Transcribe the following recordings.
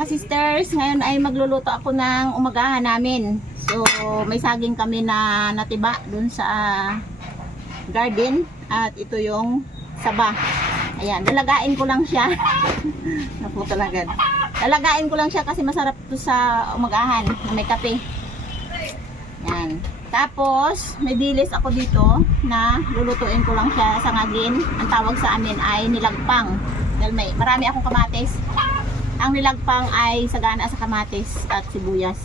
ka-sisters, ngayon ay magluluto ako ng umagahan namin. So, may saging kami na natiba dun sa garden. At ito yung saba. Ayan, lalagain ko lang siya. Naputol agad. Lalagain ko lang siya kasi masarap to sa umagahan na may kape. Ayan. Tapos, may dilis ako dito na lulutuin ko lang siya sa ngagin. Ang tawag sa amin ay nilagpang. Dahil marami akong kamatis. Ang nilagpang ay sagana sa kamatis at sibuyas.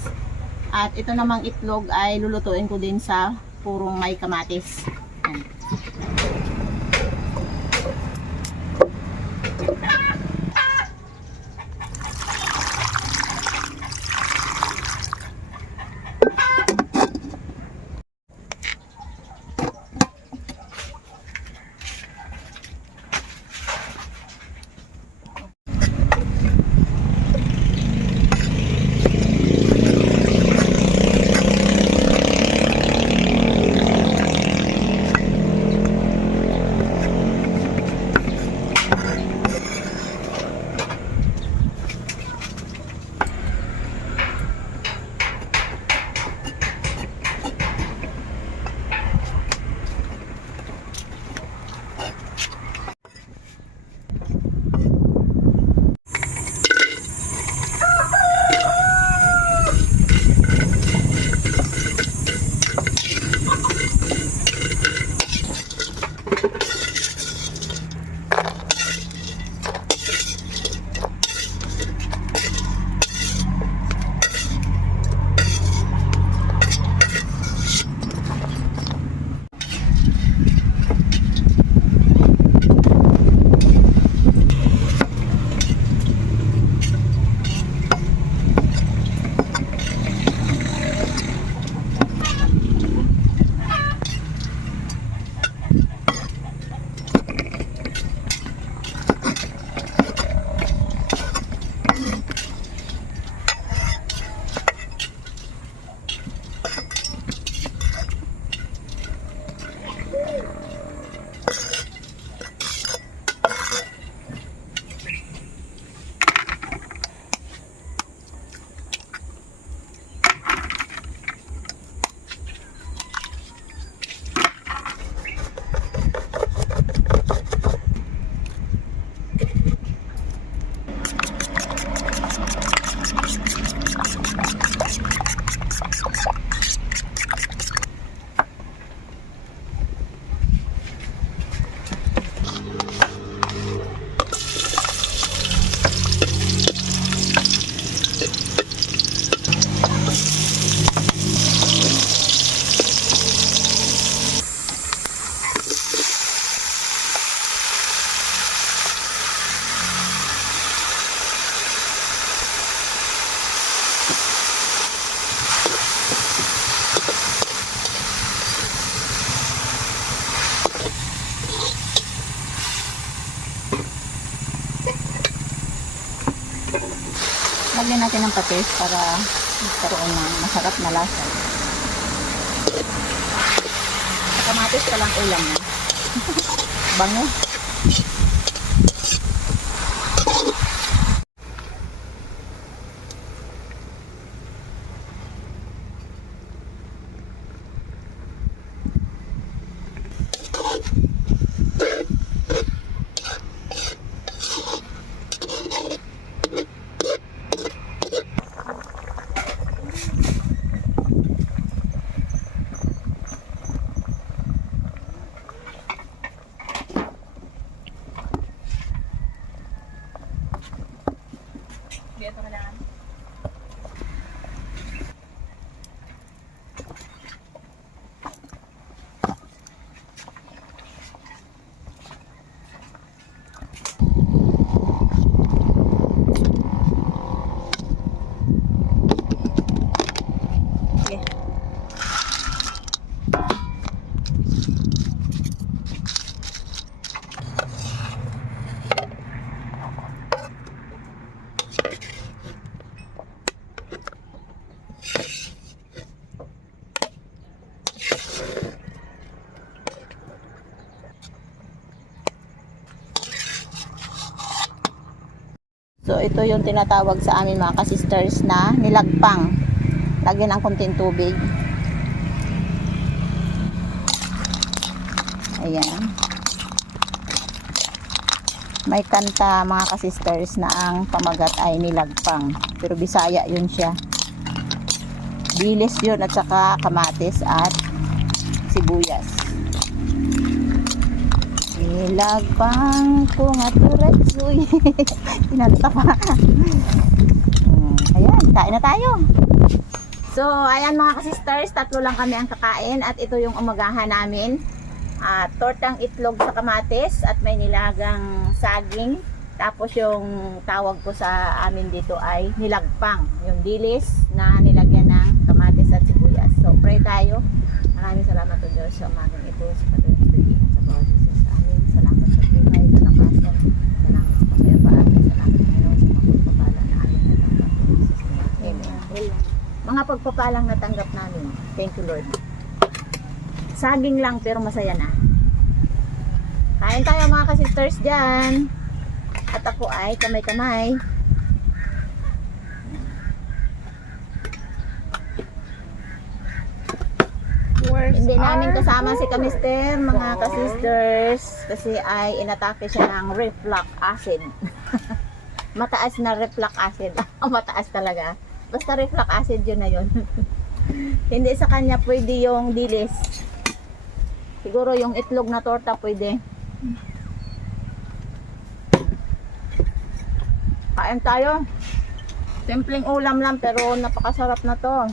At ito namang itlog ay lulutuin ko din sa purong may kamatis. Ayan. Lagyan natin ng patis para magkaroon ng masarap na lasa. Sa kamatis pa lang ulam na. Bango. Ito na lang. So ito yung tinatawag sa amin mga ka-sisters na nilagpang. Lagyan ng konting tubig. Ayan. May kanta mga ka-sisters na ang pamagat ay nilagpang. Pero Bisaya yun siya. Dilis yun at saka kamatis at sibuyas. Nilagpang ko nga turat suy. Kinanta pa. Ayan, kain na tayo. So, ayan mga ka-sisters, 3 lang kami ang kakain at ito yung umagahan namin. Tortang itlog sa kamatis at may nilagang saging. Tapos yung tawag ko sa amin dito ay nilagpang. Yung dilis na nilagyan ng kamatis at sibuyas. So, pray tayo. Maraming salamat to Diyos sa umagang ito sa patuloy na pagiging sa bawat isa sa amin. Salamat sa buhay, kalakasan. Salamat sa kapayapaan. Salamat Panginoon sa mga pagpapala na aming natanggap. Amen. Mga pagpapalang natanggap namin. Thank you Lord. Saging lang pero masaya na. Kain tayo mga ka-sisters dyan. At ako ay kamay-kamay. Hindi namin kasama si Kamister, mga ka-sisters, kasi ay inatake siya ng reflux acid. Mataas na reflux acid. Mataas talaga. Basta reflux acid yun na yun. Hindi sa kanya pwede yung dilis. Siguro yung itlog na torta pwede. Kain tayo. Simpleng ulam lang pero napakasarap na to.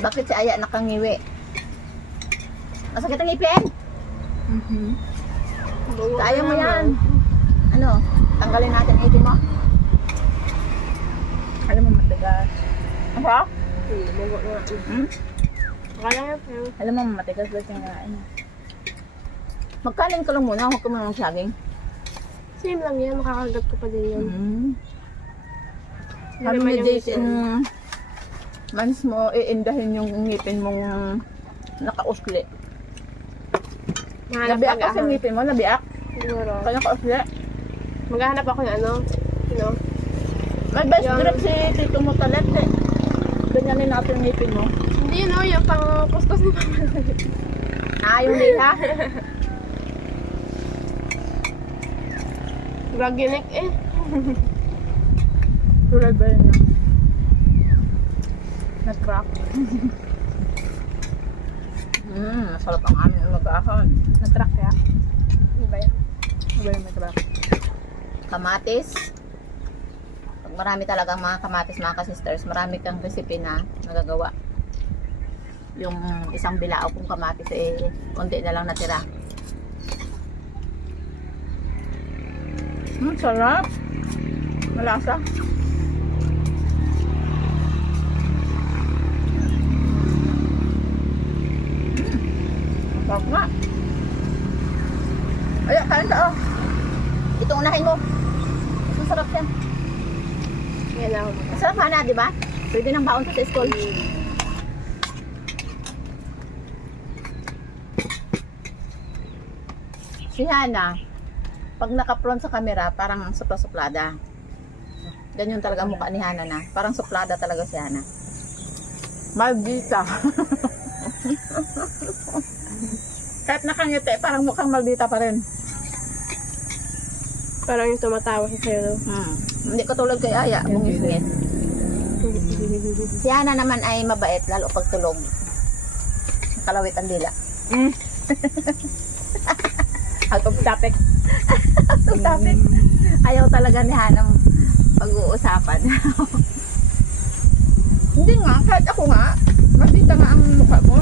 Bakit si Aya nakangiwi? Masakit ang ngipin? Kaya mo yan. Ano? Tanggalin natin ngipin mo. Alam mo matigas. Ano? Alam mo matigas ba siya nga? Magkaling ka lang muna. Huwag ka muna ng saging. Same lang yan. Makakagat ko pa din yun. How many days in months mo iindahin yung ngipin mong nakausli? Nabiak kasi yung ngipin mo? Nabiak? Siguro. Kaya nakausli? Maghahanap ako ng ano? You know? May best grip si Tito mo talit eh. Ganyanin natin yung ngipin mo. Hindi yun, no? Yung pang kuskus ni Mama. Yung liha? Gaginik eh. Tulad ba yun yung nag-crack? Masarap ang aming umagahan. Nag-track kaya? Ano ba yan? Ano ba yung nag-crack? Kamatis. Pag marami talagang mga kamatis mga ka-sisters, marami kang recipe na nagagawa. Yung isang bilao kong kamatis eh, konti na lang natira. Sarap. Malasa. Sarap nga. Ay, kain ka oh. Ito unahin mo. Masarap yan. Yan ako. Masarap Hana, di ba? Pwede nang baon sa school. Si Hana, pag naka-front sa camera, parang supla-suplada. Ganyan talaga ang mukha ni Hana na. Parang suplada talaga si Hana. Maldita. Kahit nakangiti, parang mukhang maldita pa rin. Parang yung tumatawa sa sayo. Hindi ko tulad kay Aya, bungis-ngis. Si Hana naman ay mabait, lalo pag tulog. Kalawit ang dila. Out of topic. Out of topic. Ayaw talaga ni Hana pag-uusapan. Hindi nga, kahit ako nga, maldita nga ang mukha mo.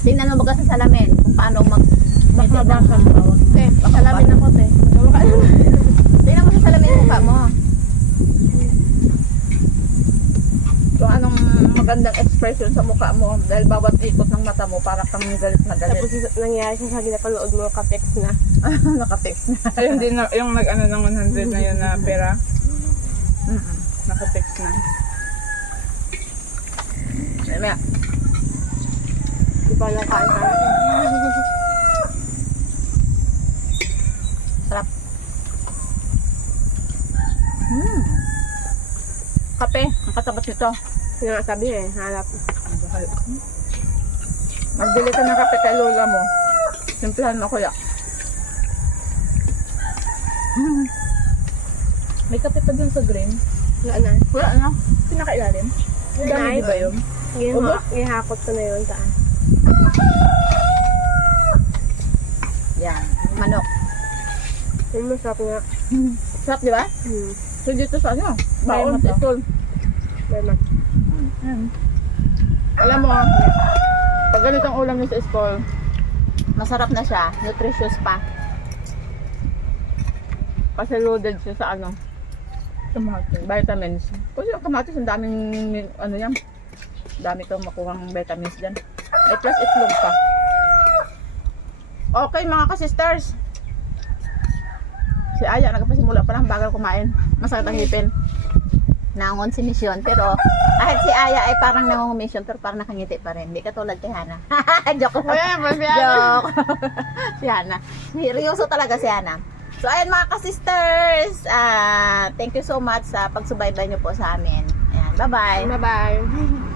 Tingnan mo ba sa salamin kung paano Baka salamin ako, te. Tingnan mo sa salamin yung mukha mo. Kung anong magandang expression sa mukha mo dahil bawat ikot ng mata mo para kang galit na galit. Tapos nangyari siya sa ginapanood mo, ka-text na. Naka-text na. Ayun din na, yung nag-ano ng 100 na yun na pera. Naka-text na. Mamaya. Di pa lang kain ka. Sarap. Kape, ang katapat nito. Yung nga sabi eh, hanap. Magbili ka ng kape kay lola mo. Simplahan mo kuya. May kape pa dun sa green. Wala na. Wala na. Pinakailalim. Dami di ba yun? Ihakot ko na yun taas. Yan, manok. Yung masarap nga. Sarap di ba? So dito sa ano? Baon sa school. Lemon. Alam mo, pag ganitong ulam niyo sa school, Masarap na siya, nutritious pa. kasi loaded siya sa ano? Kamatis. Vitamins. Kasi yung kamatis, ang daming, ano yan, dami kang makuhang vitamins dyan. Ay, plus itlog pa. Okay mga ka-sisters. Si Aya, nagpasimula pa lang bagal kumain. Masakit ang ngipin. Nangon si Mission, pero kahit si Aya ay parang nangungumission, pero parang nakangiti pa rin. Hindi katulad kay Hana. Joke lang. Joke. Si Hana. Seryoso talaga si Hana. So, ayan mga ka-sisters. Thank you so much sa pagsubaybay niyo po sa amin. Ayan, bye-bye. Bye-bye.